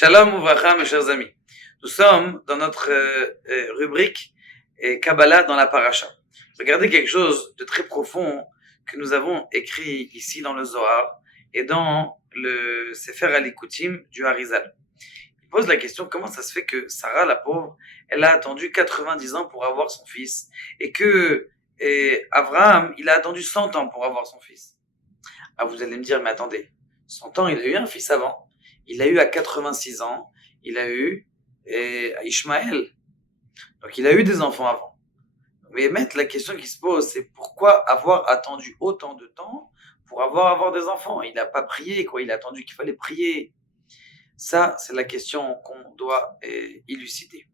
Shalom Ouvracha, mes chers amis. Nous sommes dans notre rubrique Kabbalah dans la Paracha. Regardez quelque chose de très profond que nous avons écrit ici dans le Zohar et dans le Sefer Alikoutim du Harizal. Il pose la question, comment ça se fait que Sarah, la pauvre, elle a attendu 90 ans pour avoir son fils et que Abraham, il a attendu 100 ans pour avoir son fils. Ah, vous allez me dire, mais attendez, 100 ans, il a eu un fils avant. Il a eu à 86 ans, il a eu Ishmaël. Donc il a eu des enfants avant. Mais maintenant, la question qui se pose, c'est pourquoi avoir attendu autant de temps pour avoir des enfants? Il n'a pas prié, quoi. Il a attendu qu'il fallait prier. Ça, c'est la question qu'on doit élucider.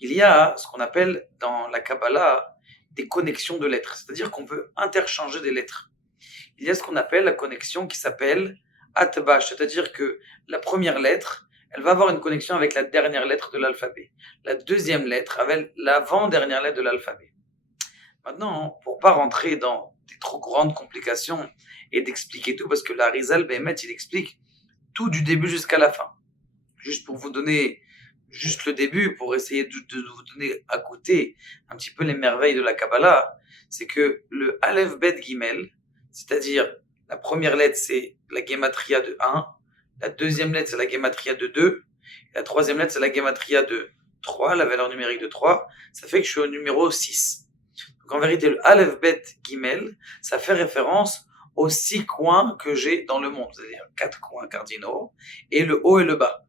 Il y a ce qu'on appelle dans la Kabbalah des connexions de lettres. C'est-à-dire qu'on peut interchanger des lettres. Il y a ce qu'on appelle la connexion qui s'appelle Atbash, c'est-à-dire que la première lettre, elle va avoir une connexion avec la dernière lettre de l'alphabet. La deuxième lettre avec l'avant-dernière lettre de l'alphabet. Maintenant, pour pas rentrer dans des trop grandes complications et d'expliquer tout, parce que l'Arizal Behemet, il explique tout du début jusqu'à la fin. Juste pour vous donner juste le début, pour essayer de vous donner à goûter un petit peu les merveilles de la Kabbalah, c'est que le Aleph Bet Gimel, c'est-à-dire la première lettre, c'est la gematria de 1. La deuxième lettre, c'est la gematria de 2. Et la troisième lettre, c'est la gematria de 3, la valeur numérique de 3. Ça fait que je suis au numéro 6. Donc en vérité, le Aleph Bet Gimel, ça fait référence aux 6 coins que j'ai dans le monde. C'est-à-dire 4 coins cardinaux, et le haut et le bas.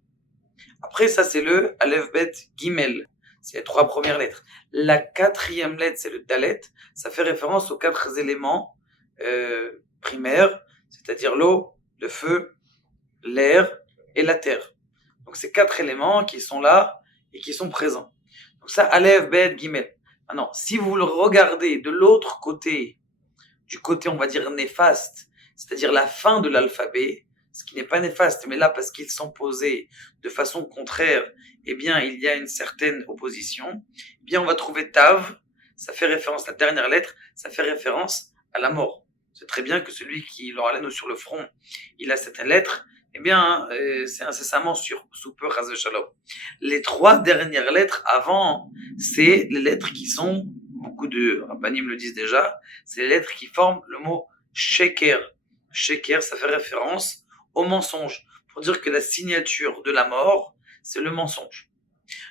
Après, ça, c'est le Aleph Bet Gimel. C'est les 3 premières lettres. La 4e lettre, c'est le Dalet. Ça fait référence aux 4 éléments primaire, c'est-à-dire l'eau, le feu, l'air et la terre. Donc ces 4 éléments qui sont là et qui sont présents. Donc ça, Aleph, Bet, Gimel. Maintenant, si vous le regardez de l'autre côté, du côté on va dire néfaste, c'est-à-dire la fin de l'alphabet, ce qui n'est pas néfaste, mais là parce qu'ils sont posés de façon contraire, eh bien il y a une certaine opposition, eh bien on va trouver Tav, ça fait référence, la dernière lettre, ça fait référence à la mort. C'est très bien que celui qui aura l'anneau sur le front, il a cette lettre, eh bien, c'est incessamment sous peu, Chas v'Shalom. Les 3 dernières lettres avant, c'est les lettres qui sont, beaucoup de rabbanim le disent déjà, c'est les lettres qui forment le mot sheker. Sheker, ça fait référence au mensonge, pour dire que la signature de la mort, c'est le mensonge.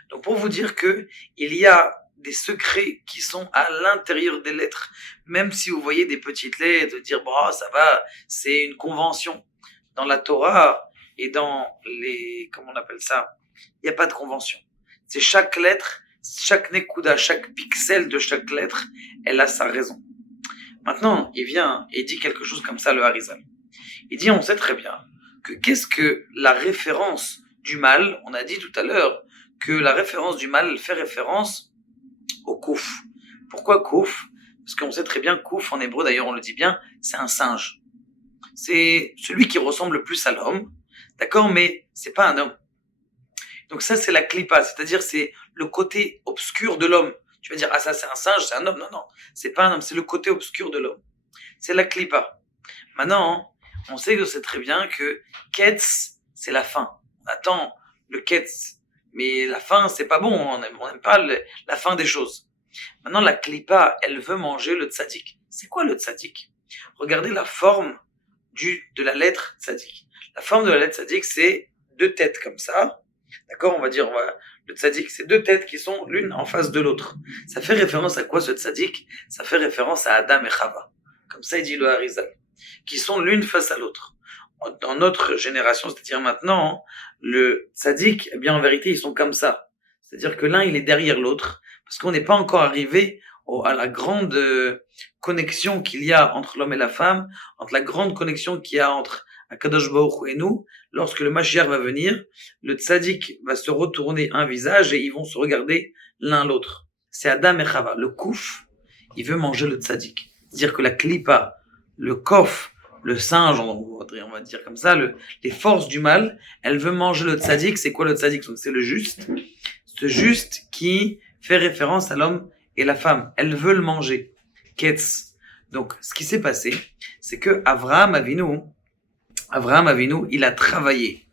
Donc pour vous dire que il y a des secrets qui sont à l'intérieur des lettres. Même si vous voyez des petites lettres, dire bon, ça va, c'est une convention. Dans la Torah et dans les, comment on appelle ça, il n'y a pas de convention. C'est chaque lettre, chaque nekuda, chaque pixel de chaque lettre, elle a sa raison. Maintenant, il vient et dit quelque chose comme ça, le Harizal. Il dit, on sait très bien que qu'est-ce que la référence du mal, on a dit tout à l'heure que la référence du mal, elle fait référence au kouf. Pourquoi kouf? Parce qu'on sait très bien kouf en hébreu, d'ailleurs on le dit bien, c'est un singe. C'est celui qui ressemble le plus à l'homme, d'accord, mais c'est pas un homme. Donc ça c'est la klipa, c'est-à-dire c'est le côté obscur de l'homme. Tu vas dire ah ça c'est un singe, c'est un homme, non, c'est pas un homme, c'est le côté obscur de l'homme. C'est la klipa. Maintenant, on sait que c'est très bien que ketz, c'est la fin. On attend le ketz. Mais la fin, c'est pas bon, on n'aime pas la fin des choses. Maintenant, la klipa, elle veut manger le tzaddik. C'est quoi le tzaddik? Regardez la forme de la lettre tzaddik. La forme de la lettre tzaddik, c'est 2 têtes comme ça. D'accord? On va dire, le tzaddik, c'est 2 têtes qui sont l'une en face de l'autre. Ça fait référence à quoi ce tzaddik? Ça fait référence à Adam et Chava. Comme ça, il dit le Harizal. Qui sont l'une face à l'autre. Dans notre génération, c'est-à-dire maintenant, le tzaddik, eh bien en vérité, ils sont comme ça. C'est-à-dire que l'un, il est derrière l'autre, parce qu'on n'est pas encore arrivé à la grande connexion qu'il y a entre l'homme et la femme, entre la grande connexion qu'il y a entre Akadosh Baruch Hu et nous. Lorsque le Mashiach va venir, le tzaddik va se retourner un visage et ils vont se regarder l'un l'autre. C'est Adam et Chava. Le kouf, il veut manger le tzaddik. C'est-à-dire que la klipa, le kof, le singe, on va dire comme ça, les forces du mal, elle veut manger le tzaddik. C'est quoi le tzaddik? C'est le juste. Ce juste qui fait référence à l'homme et la femme. Elle veut le manger. Ketz. Donc, ce qui s'est passé, c'est que Avraham Avinu, il a travaillé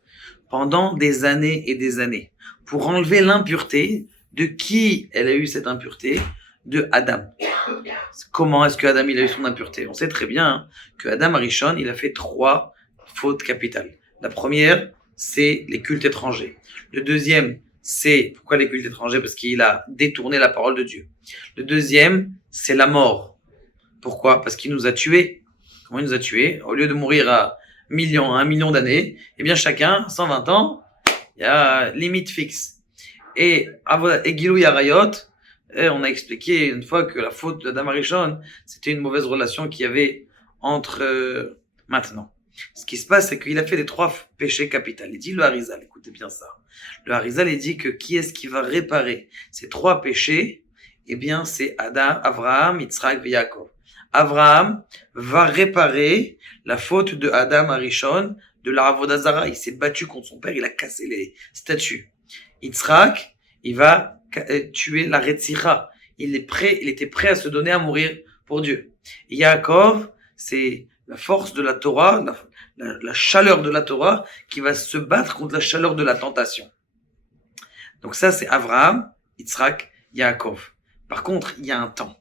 pendant des années et des années pour enlever l'impureté. De qui elle a eu cette impureté? De Adam. Comment est-ce que Adam il a eu son impureté? On sait très bien que Adam Arishon, il a fait 3 fautes capitales. La première, c'est les cultes étrangers. Le deuxième, c'est pourquoi les cultes étrangers? Parce qu'il a détourné la parole de Dieu. Le deuxième, c'est la mort. Pourquoi? Parce qu'il nous a tués. Comment il nous a tués? Au lieu de mourir à 1 million d'années, eh bien chacun, 120 ans, il y a limite fixe. Et Gilou Yarayot, on a expliqué une fois que la faute d'Adam Arishon, c'était une mauvaise relation qu'il y avait entre maintenant. Ce qui se passe, c'est qu'il a fait les 3 péchés capitaux. Il dit le Harizal, écoutez bien ça. Le Harizal, il dit que qui est-ce qui va réparer ces 3 péchés? Eh bien, c'est Adam, Avraham, Yitzhak et Yaakov. Avraham va réparer la faute de Adam Arishon, de la Avodah Zara. Il s'est battu contre son père, il a cassé les statues. Yitzhak, il va tuer la Retzicha. Il était prêt à se donner à mourir pour Dieu. Et Yaakov, c'est la force de la Torah, la chaleur de la Torah qui va se battre contre la chaleur de la tentation. Donc ça, c'est Avraham, Yitzhak, Yaakov. Par contre, il y a un temps.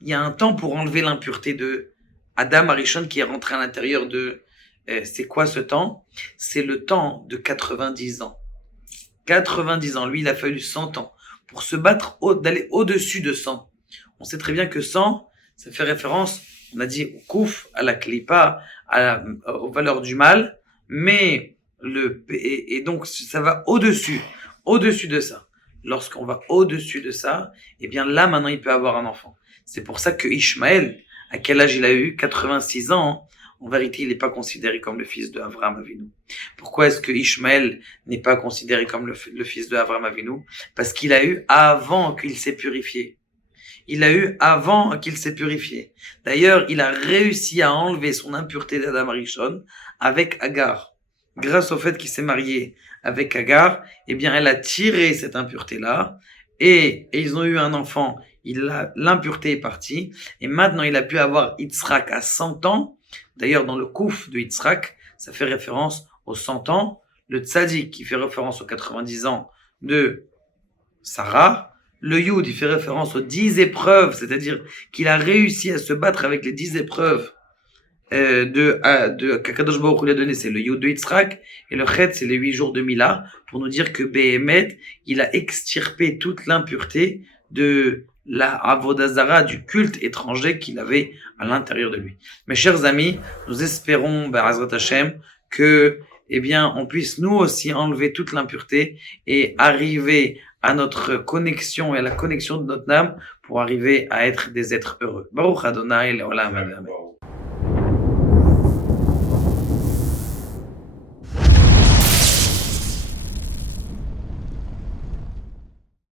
Il y a un temps pour enlever l'impureté de Adam Arishon qui est rentré à l'intérieur de... c'est quoi ce temps? C'est le temps de 90 ans. 90 ans. Lui, il a fallu 100 ans pour se battre, d'aller au-dessus de 100. On sait très bien que 100, ça fait référence, on a dit, au kouf, à la klipa, aux valeurs du mal, mais et donc ça va au-dessus de ça. Lorsqu'on va au-dessus de ça, eh bien là, maintenant, il peut avoir un enfant. C'est pour ça que Ishmaël, à quel âge il a eu? 86 ans. En vérité, il n'est pas considéré comme le fils de Avraham Avinu. Pourquoi est-ce que Ishmaël n'est pas considéré comme le fils de Avraham Avinu? Parce qu'il a eu avant qu'il s'est purifié. Il a eu avant qu'il s'est purifié. D'ailleurs, il a réussi à enlever son impureté d'Adam Arishon avec Agar. Grâce au fait qu'il s'est marié avec Agar, eh bien, elle a tiré cette impureté-là et ils ont eu un enfant. L'impureté est partie et maintenant il a pu avoir Yitzhak à 100 ans. D'ailleurs, dans le kouf de Yitzhak, ça fait référence aux 100 ans. Le tzadik qui fait référence aux 90 ans de Sarah. Le yud, il fait référence aux 10 épreuves, c'est-à-dire qu'il a réussi à se battre avec les 10 épreuves de qu'Akadosh Baruch Hu lui a donné, c'est le yud de Yitzhak, et le chet, c'est les 8 jours de Mila, pour nous dire que Behemet, il a extirpé toute l'impureté de la Avodah Zara, du culte étranger qu'il avait à l'intérieur de lui. Mes chers amis, nous espérons, Be'ezrat Hashem, que, eh bien, on puisse nous aussi enlever toute l'impureté et arriver à notre connexion et à la connexion de notre âme pour arriver à être des êtres heureux. Baruch Adonai Le'olam Amen.